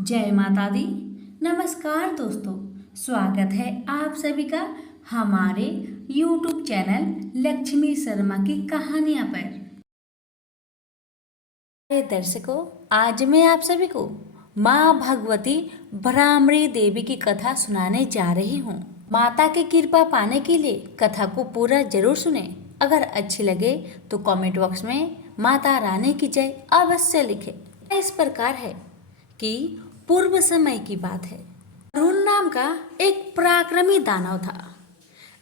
जय माता दी। नमस्कार दोस्तों, स्वागत है आप सभी का हमारे YouTube चैनल लक्ष्मी शर्मा की कहानियाँ पर। मेरे दर्शकों, आज मैं आप सभी को माँ भगवती भ्रामरी देवी की कथा सुनाने जा रही हूँ। माता की कृपा पाने के लिए कथा को पूरा जरूर सुने। अगर अच्छी लगे तो कमेंट बॉक्स में माता रानी की जय अवश्य लिखें। इस प्रकार है कि पूर्व समय की बात है। अरुण नाम का एक पराक्रमी दानव था।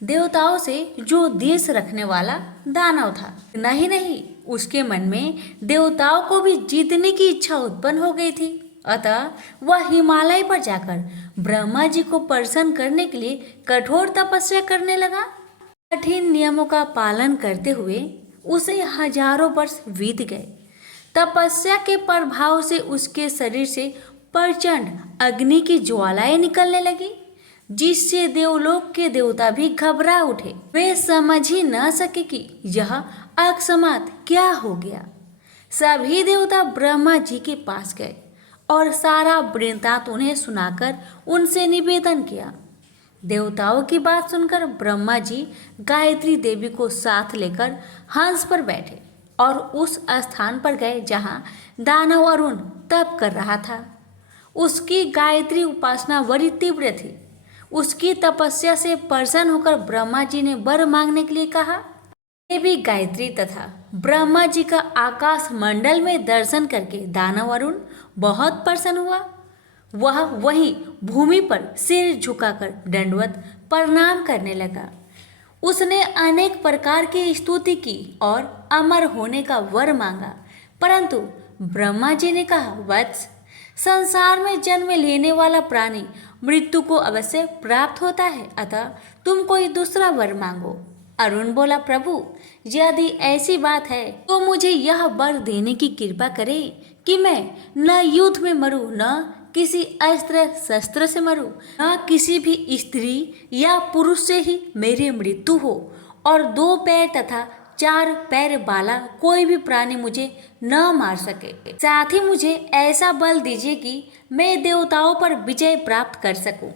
देवताओं से जो देश रखने वाला दानव था। नहीं, उसके मन में देवताओं को भी जीतने की इच्छा उत्पन्न हो गई थी। अतः वह हिमालय पर जाकर ब्रह्मा जी को प्रसन्न करने के लिए कठोर तपस्या करने लगा। कठिन नियमों का पालन करते हुए उसे हजारों वर्ष बीत गए। तपस्या के प्रभाव से उसके शरीर से प्रचंड अग्नि की ज्वालाएं निकलने लगी, जिससे देवलोक के देवता भी घबरा उठे। वे समझ ही न सके कि यह अकस्मात क्या हो गया। सभी देवता ब्रह्मा जी के पास गए और सारा वृत्तांत उन्हें सुनाकर उनसे निवेदन किया। देवताओं की बात सुनकर ब्रह्मा जी गायत्री देवी को साथ लेकर हंस पर बैठे और उस स्थान पर गए जहाँ दानव अरुण तप कर रहा था। उसकी गायत्री उपासना बड़ी तीव्र थी। उसकी तपस्या से प्रसन्न होकर ब्रह्मा जी ने वर मांगने के लिए कहा। देवी गायत्री तथा ब्रह्मा जी का आकाश मंडल में दर्शन करके दानव अरुण बहुत प्रसन्न हुआ। वह वहीं भूमि पर सिर झुकाकर दंडवत प्रणाम करने लगा। उसने अनेक प्रकार की स्तुति की और अमर होने का वर मांगा, परंतु ब्रह्मा जी ने कहा, वत्स, संसार में जन्म लेने वाला प्राणी मृत्यु को अवश्य प्राप्त होता है, अतः तुम कोई दूसरा वर मांगो। अरुण बोला, प्रभु, यदि ऐसी बात है तो मुझे यह वर देने की कृपा करे कि मैं न युद्ध में मरूं, न किसी अस्त्र शस्त्र से मरूं, न किसी भी स्त्री या पुरुष से ही मेरी मृत्यु हो, और 2 पैर तथा 4 पैर वाला कोई भी प्राणी मुझे न मार सके। साथ ही मुझे ऐसा बल दीजिए कि मैं देवताओं पर विजय प्राप्त कर सकूं।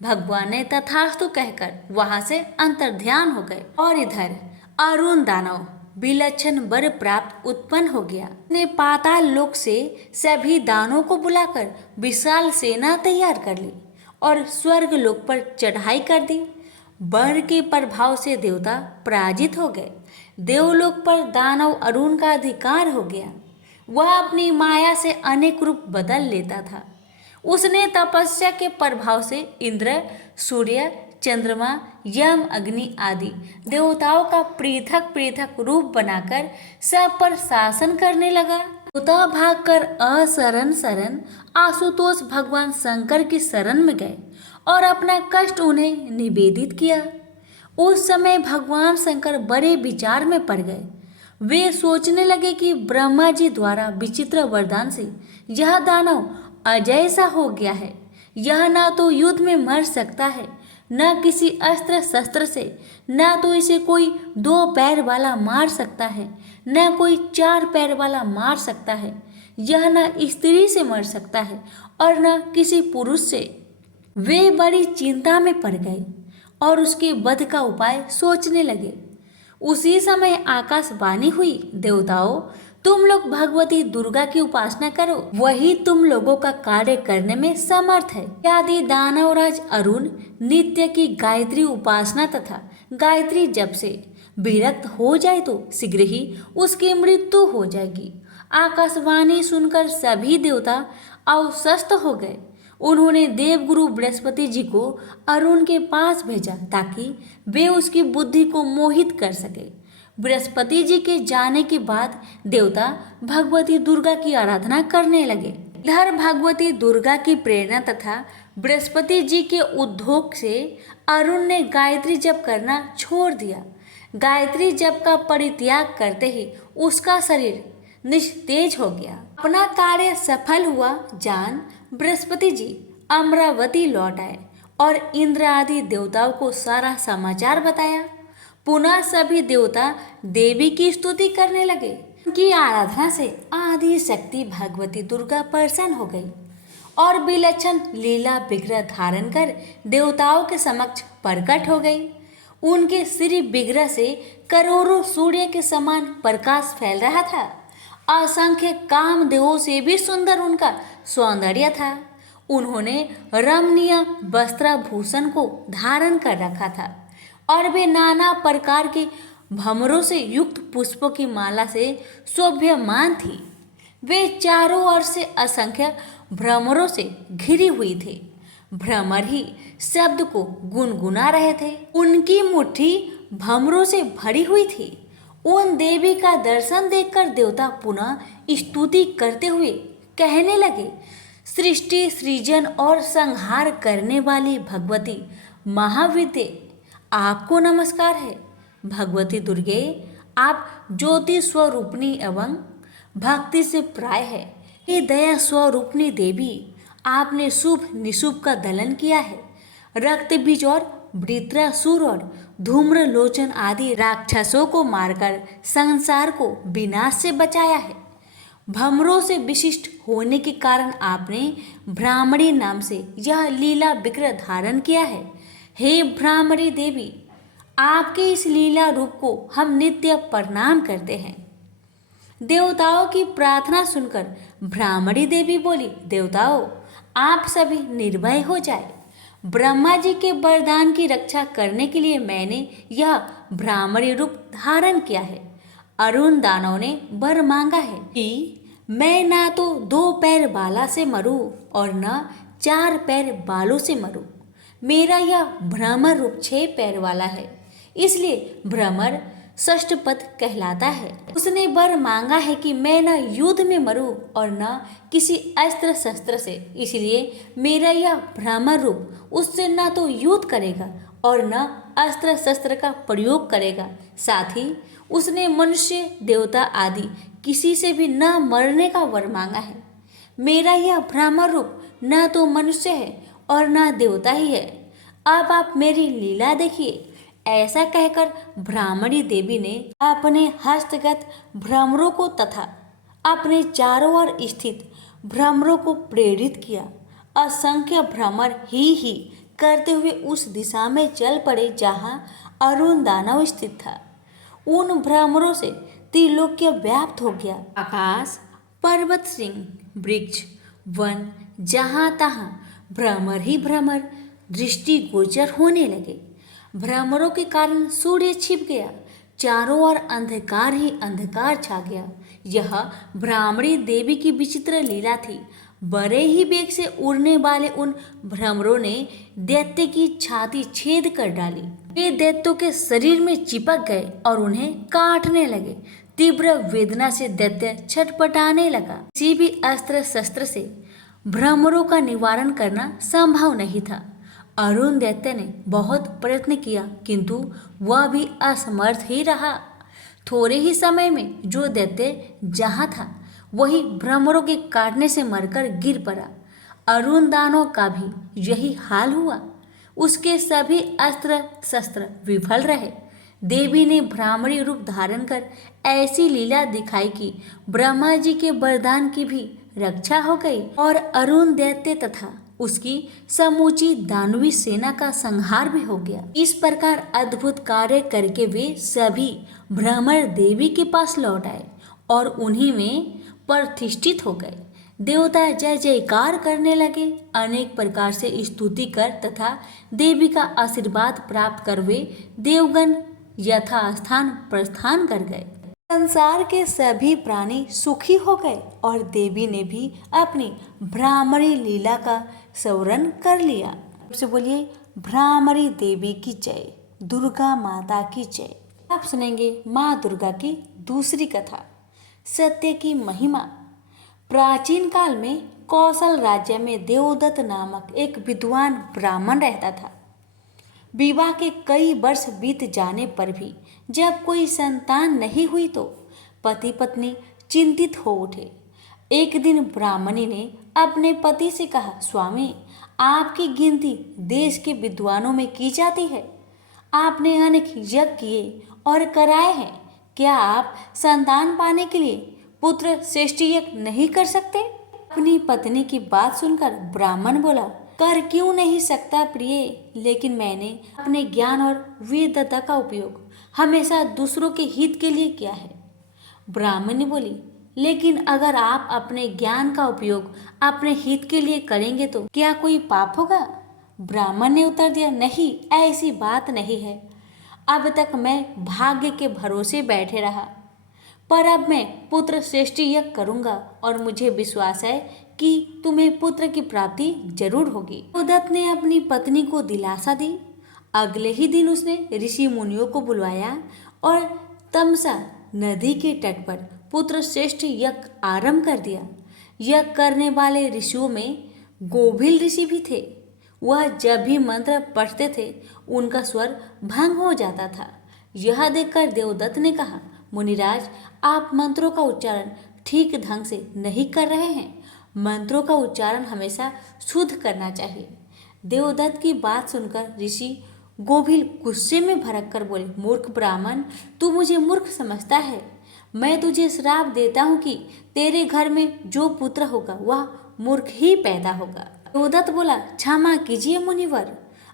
भगवान ने तथास्तु कहकर वहां से अंतर्ध्यान हो गए। और इधर अरुण दानव विलक्षण वर प्राप्त उत्पन्न हो गया। ने पाताल लोक से सभी दानों को बुलाकर विशाल सेना तैयार कर ली और स्वर्ग लोक पर चढ़ाई कर दी। वर के प्रभाव से देवता पराजित हो गए। देवलोक पर दानव अरुण का अधिकार हो गया। वह अपनी माया से अनेक रूप बदल लेता था। उसने तपस्या के प्रभाव से इंद्र, सूर्य, चंद्रमा, यम, अग्नि आदि देवताओं का पृथक पृथक रूप बनाकर सब पर शासन करने लगा। देवता भागकर अशरण शरण आशुतोष भगवान शंकर की शरण में गए और अपना कष्ट उन्हें निवेदित किया। उस समय भगवान शंकर बड़े विचार में पड़ गए। वे सोचने लगे कि ब्रह्मा जी द्वारा विचित्र वरदान से यह दानव अजय सा हो गया है। यह ना तो युद्ध में मर सकता है, न किसी अस्त्र शस्त्र से, न तो इसे कोई 2 पैर वाला मार सकता है, न कोई 4 पैर वाला मार सकता है। यह न स्त्री से मर सकता है और न किसी पुरुष से। वे बड़ी चिंता में पड़ गए और उसके वध का उपाय सोचने लगे। उसी समय आकाशवाणी हुई, देवताओं, तुम लोग भगवती दुर्गा की उपासना करो, वही तुम लोगों का कार्य करने में समर्थ है। यदि दानवराज अरुण नित्य की गायत्री उपासना तथा गायत्री जप से विरक्त हो जाए तो शीघ्र ही उसकी मृत्यु हो जाएगी। आकाशवाणी सुनकर सभी देवता अवशस्त हो गए। उन्होंने देवगुरु बृहस्पति जी को अरुण के पास भेजा ताकि वे उसकी बुद्धि को मोहित कर सके। बृहस्पति जी के जाने के बाद देवता भगवती दुर्गा की आराधना करने लगे। इधर भगवती दुर्गा की प्रेरणा तथा बृहस्पति जी के उद्योग से अरुण ने गायत्री जप करना छोड़ दिया। गायत्री जप का परित्याग करते ही उसका शरीर निस्तेज हो गया। अपना कार्य सफल हुआ जान बृहस्पति जी अमरावती लौट आए और इंद्र आदि देवताओं को सारा समाचार बताया। पुनः सभी देवता देवी की स्तुति करने लगे। उनकी आराधना से आदि शक्ति भगवती दुर्गा प्रसन्न हो गई और विलक्षण लीला विग्रह धारण कर देवताओं के समक्ष प्रकट हो गई। उनके श्री विग्रह से करोड़ों सूर्य के समान प्रकाश फैल रहा था। असंख्य कामदेवों से भी सुंदर उनका सौंदर्य था। उन्होंने रमणीय वस्त्राभूषण को धारण कर रखा था और वे नाना प्रकार के भंवरों से युक्त पुष्पों की माला से शोभ्यमान थी। वे चारों ओर से असंख्य भ्रमरों से घिरी हुई थे। भ्रमर ही शब्द को गुनगुना रहे थे। उनकी मुट्ठी भंवरों से भरी हुई थी। उन देवी का दर्शन देखकर देवता पुनः स्तुति करते हुए कहने लगे, सृष्टि सृजन और संहार करने वाली भगवती महाविद्ये, आपको नमस्कार है। भगवती दुर्गे, आप ज्योति स्वरूपणी एवं भक्ति से प्राय है। हे दया स्वरूपणी देवी, आपने शुभ निशुभ का दलन किया है। रक्त बीज और वृत्रासुर और धूम्रलोचन आदि राक्षसों को मारकर संसार को विनाश से बचाया है। भंवरों से विशिष्ट होने के कारण आपने भ्रामरी नाम से यह लीला विग्रह धारण किया है। हे भ्रामरी देवी, आपके इस लीला रूप को हम नित्य प्रणाम करते हैं। देवताओं की प्रार्थना सुनकर भ्रामरी देवी बोली, देवताओं, आप सभी निर्भय हो जाए। ब्रह्मा जी के वरदान की रक्षा करने के लिए मैंने यह भ्रामरी रूप धारण किया है। अरुण दानव ने वर मांगा है कि मैं ना तो 2 पैर बाला से मरूं और न 4 पैर बालों से मरूं। मेरा यह भ्रमर रूप 6 पैर वाला है, इसलिए भ्रमर षष्ठपद कहलाता है। उसने वर मांगा है कि मैं न युद्ध में मरूं और न किसी अस्त्र शस्त्र से, इसलिए मेरा यह भ्रमर रूप उससे न तो युद्ध करेगा और न अस्त्र शस्त्र का प्रयोग करेगा। साथ ही उसने मनुष्य देवता आदि किसी से भी न मरने का वर मांगा है। मेरा यह भ्रमर रूप न तो मनुष्य है और न देवता ही है। अब आप मेरी लीला देखिए। ऐसा कहकर भ्रामरी देवी ने अपने हस्तगत भ्रमरों को तथा अपने चारों ओर स्थित भ्रमरों को प्रेरित किया। असंख्य भ्रमर ही करते हुए उस दिशा में चल पड़े जहाँ अरुण दानव स्थित था। उन भ्रमरों से त्रिलोक्य व्याप्त हो गया। आकाश, पर्वत श्रृंग, वृक्ष, वन, जहाँ तहाँ भ्रमर ही भ्रमर दृष्टिगोचर होने लगे। भ्रमरों के कारण सूर्य छिप गया। चारों ओर अंधकार ही अंधकार छा गया। यह भ्रामरी देवी की विचित्र लीला थी। बड़े ही वेग से उड़ने वाले उन भ्रमरों ने दैत्य की छाती छेद कर डाली। वे दैत्यों के शरीर में चिपक गए और उन्हें काटने लगे। तीव्र वेदना से दैत्य छटपटाने लगा। किसी भी अस्त्र शस्त्र से भ्रमरों का निवारण करना संभव नहीं था। अरुण दैत्य ने बहुत प्रयत्न किया, किंतु वह भी असमर्थ ही रहा। थोड़े ही समय में जो दैत्य जहाँ था वही भ्रमरों के काटने से मरकर गिर पड़ा। अरुण दानव का भी यही हाल हुआ। उसके सभी अस्त्र शस्त्र विफल रहे। देवी ने भ्रामरी रूप धारण कर ऐसी लीला दिखाई कि ब्रह्मा जी के वरदान की भी रक्षा हो गई और अरुण दैत्य तथा उसकी समूची दानवी सेना का संहार भी हो गया। इस प्रकार अद्भुत कार्य करके वे सभी भ्रमर देवी के पास लौट आए और उन्हीं में प्रतिष्ठित हो गए। देवता जय जयकार करने लगे। अनेक प्रकार से स्तुति कर तथा देवी का आशीर्वाद प्राप्त कर वे देवगण यथास्थान प्रस्थान कर गए। संसार के सभी प्राणी सुखी हो गए और देवी ने भी अपनी भ्रामरी लीला का स्मरण कर लिया। सबसे बोलिए, भ्रामरी देवी की जय, दुर्गा माता की जय। आप सुनेंगे माँ दुर्गा की दूसरी कथा, सत्य की महिमा। प्राचीन काल में कौशल राज्य में देवदत्त नामक एक विद्वान ब्राह्मण रहता था। विवाह के कई वर्ष बीत जाने पर भी जब कोई संतान नहीं हुई तो पति पत्नी चिंतित हो उठे। एक दिन ब्राह्मणी ने अपने पति से कहा, स्वामी, आपकी गिनती देश के विद्वानों में की जाती है। आपने अनेक यज्ञ किए और कराए हैं। क्या आप संतान पाने के लिए पुत्र श्रेष्ठ यज्ञ नहीं कर सकते? अपनी पत्नी की बात सुनकर ब्राह्मण बोला, कर क्यों नहीं सकता प्रिय, लेकिन मैंने अपने ज्ञान और वीरता का उपयोग हमेशा दूसरों के हित के लिए किया है। ब्राह्मणी बोली, लेकिन अगर आप अपने ज्ञान का उपयोग अपने हित के लिए करेंगे तो क्या कोई पाप होगा? ब्राह्मण ने उत्तर दिया, नहीं, ऐसी बात नहीं है। अब तक मैं भाग्य के भरोसे बैठे रहा, पर अब मैं पुत्र श्रेष्ठ यज्ञ करूंगा और मुझे विश्वास है कि तुम्हें पुत्र की प्राप्ति जरूर होगी। देवदत्त ने अपनी पत्नी को दिलासा दी। अगले ही दिन उसने ऋषि मुनियों को बुलवाया और तमसा नदी के तट पर पुत्र श्रेष्ठ यज्ञ आरंभ कर दिया। यज्ञ करने वाले ऋषियों में गोभिल ऋषि भी थे। वह जब भी मंत्र पढ़ते थे उनका स्वर भंग हो जाता था। यह देखकर देवदत्त ने कहा, मुनिराज, आप मंत्रों का उच्चारण ठीक ढंग से नहीं कर रहे हैं। मंत्रों का उच्चारण हमेशा शुद्ध करना चाहिए। देवदत्त की बात सुनकर ऋषि गोभिल गुस्से में भड़क कर बोले, मूर्ख ब्राह्मण, तू मुझे मूर्ख समझता है। मैं तुझे श्राप देता हूँ कि तेरे घर में जो पुत्र होगा वह मूर्ख ही पैदा होगा। देवदत्त बोला, क्षमा कीजिए मुनिवर,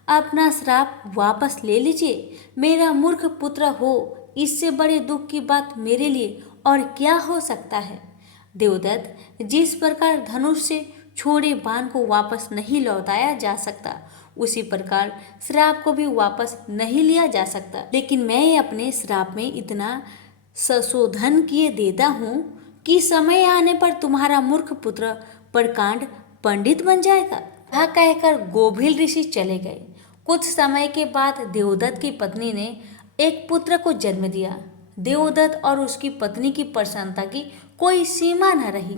अपना श्राप वापस ले लीजिए। मेरा मूर्ख पुत्र हो, इससे बड़े दुख की बात मेरे लिए और क्या हो सकता है। देवदत्त, जिस प्रकार धनुष से छोड़े बाण को वापस नहीं लौटाया जा सकता, उसी प्रकार श्राप को भी वापस नहीं लिया जा सकता। लेकिन मैं अपने श्राप में इतना संशोधन किए देता हूँ कि समय आने पर तुम्हारा मूर्ख पुत्र प्रकांड पंडित बन जाएगा। यह कहकर गोभिल ऋषि चले गए। कुछ समय के बाद देवदत्त की पत्नी ने एक पुत्र को जन्म दिया। देवदत्त और उसकी पत्नी की प्रसन्नता की कोई सीमा न रही।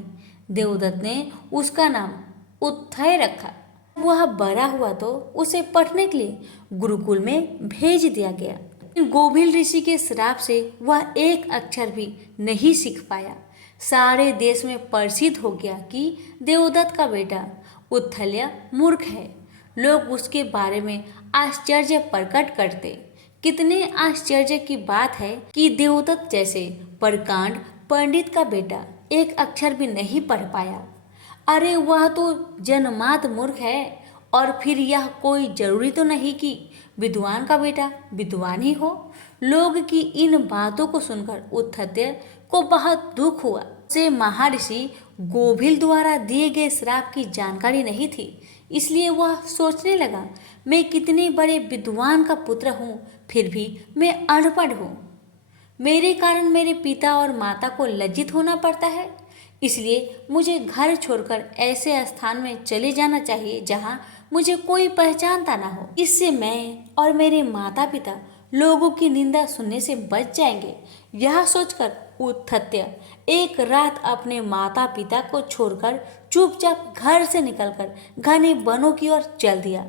देवदत्त ने उसका नाम उत्थय रखा। वह बड़ा हुआ तो उसे पढ़ने के लिए गुरुकुल में भेज दिया गया। गोभिल ऋषि के श्राप से वह एक अक्षर भी नहीं सीख पाया। सारे देश में प्रसिद्ध हो गया कि देवदत्त का बेटा उत्थल्य मूर्ख है। लोग उसके बारे में आश्चर्य प्रकट करते। कितने आश्चर्य की बात है कि देवदत्त जैसे प्रकांड पंडित का बेटा एक अक्षर भी नहीं पढ़ पाया। अरे वह तो जन्मात मूर्ख है, और फिर यह कोई जरूरी तो नहीं कि विद्वान का बेटा विद्वान ही हो। लोग की इन बातों को सुनकर उत्थल्य को बहुत दुख हुआ। उसे महर्षि गोभिल द्वारा दिए गए श्राप की जानकारी नहीं थी, इसलिए वह सोचने लगा, मैं कितने बड़े विद्वान का पुत्र हूँ, फिर भी मैं अनपढ़ हूँ। मेरे कारण मेरे पिता और माता को लज्जित होना पड़ता है, इसलिए मुझे घर छोड़कर ऐसे स्थान में चले जाना चाहिए जहाँ मुझे कोई पहचानता ना हो। इससे मैं और मेरे माता पिता लोगों की निंदा सुनने से बच जाएंगे। यह सोचकर उत्थल्य एक रात अपने माता पिता को छोड़कर चुपचाप घर से निकलकर घने वनों की ओर चल दिया।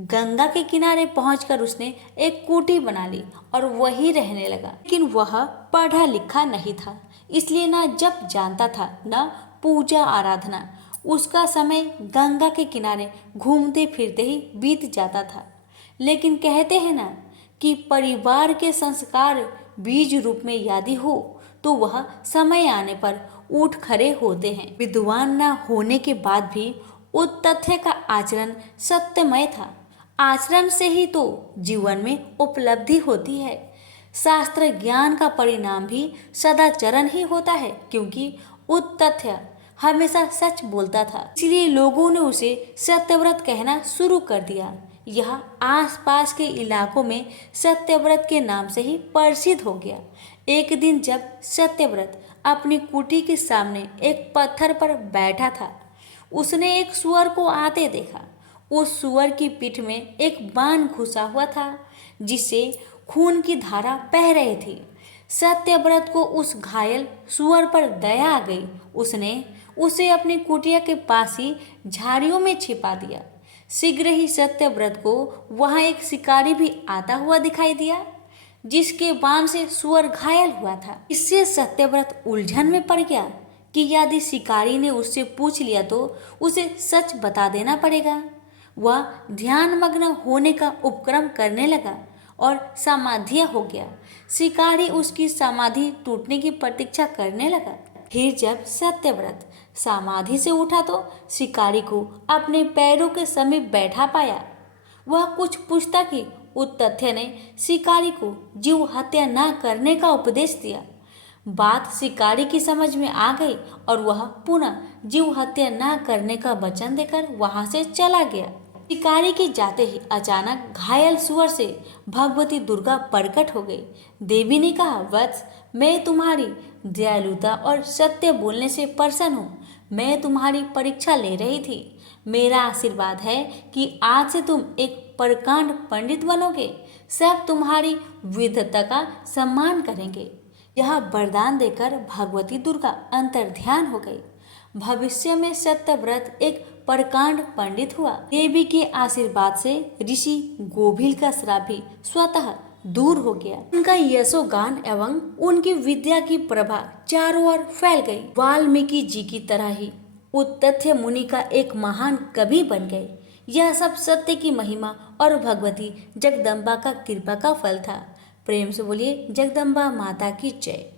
गंगा के किनारे पहुंचकर उसने एक कुटी बना ली और वहीं रहने लगा। लेकिन वह पढ़ा लिखा नहीं था, इसलिए ना जप जानता था न पूजा आराधना। उसका समय गंगा के किनारे घूमते फिरते ही बीत जाता था। लेकिन कहते हैं ना कि परिवार के संस्कार बीज रूप में यदि हो तो वह समय आने पर उठ खड़े होते हैं। विद्वान न होने के बाद भी उत्तथ्य का आचरण सत्यमय था। आचरण से ही तो जीवन में उपलब्धि होती है। शास्त्र ज्ञान का परिणाम भी सदाचरण ही होता है, क्योंकि उत्तथ्य हमेशा सच बोलता था, इसलिए लोगों ने उसे सत्यव्रत कहना शुरू कर दिया। यह आसपास के इलाकों में सत्यव्रत के नाम से ही प्रसिद्ध हो गया। एक दिन जब सत्यव्रत अपनी कुटी के सामने एक पत्थर पर बैठा था, उसने एक सुअर को आते देखा। उस सुअर की पीठ में एक बाण घुसा हुआ था, जिससे खून की धारा बह रही थी। सत्यव्रत को उस घायल सुअर पर दया आ गई। उसने उसे अपनी कुटिया के पास ही झाड़ियों में छिपा दिया। शीघ्र ही सत्यव्रत को वहां एक शिकारी भी आता हुआ दिखाई दिया, जिसके बाण से सुअर घायल हुआ था। इससे सत्यव्रत उलझन में पड़ गया कि यदि शिकारी ने उससे पूछ लिया तो उसे सच बता देना पड़ेगा। वह ध्यानमग्न होने का उपक्रम करने लगा और समाधि हो गया। शिकारी उसकी समाधि टूटने की प्रतीक्षा करने लगा। फिर जब सत्यव्रत समाधि से उठा तो शिकारी को अपने पैरों के समीप बैठा पाया। वह कुछ पूछता कि उस तथ्य ने शिकारी को जीव हत्या न करने का उपदेश दिया। बात शिकारी की समझ में आ गई और वह पुनः जीव हत्या न करने का वचन देकर वहां से चला गया। शिकारी के जाते ही अचानक घायल सुअर से भगवती दुर्गा प्रकट हो गई। देवी ने कहा, वत्स, मैं तुम्हारी दयालुता और सत्य बोलने से प्रसन्न हूँ। मैं तुम्हारी परीक्षा ले रही थी। मेरा आशीर्वाद है कि आज से तुम एक प्रकांड पंडित बनोगे। सब तुम्हारी विद्वता का सम्मान करेंगे। यह वरदान देकर भगवती दुर्गा अंतर्ध्यान हो गई। भविष्य में सत्यव्रत एक प्रकांड पंडित हुआ। देवी के आशीर्वाद से ऋषि गोभिल का श्राप भी स्वतः दूर हो गया। उनका यशोगान एवं उनकी विद्या की प्रभा चारों ओर फैल गई। वाल्मीकि जी की तरह ही उत्तथ्य मुनि का एक महान कवि बन गए। यह सब सत्य की महिमा और भगवती जगदम्बा का कृपा का फल था। प्रेम से बोलिए जगदम्बा माता की जय।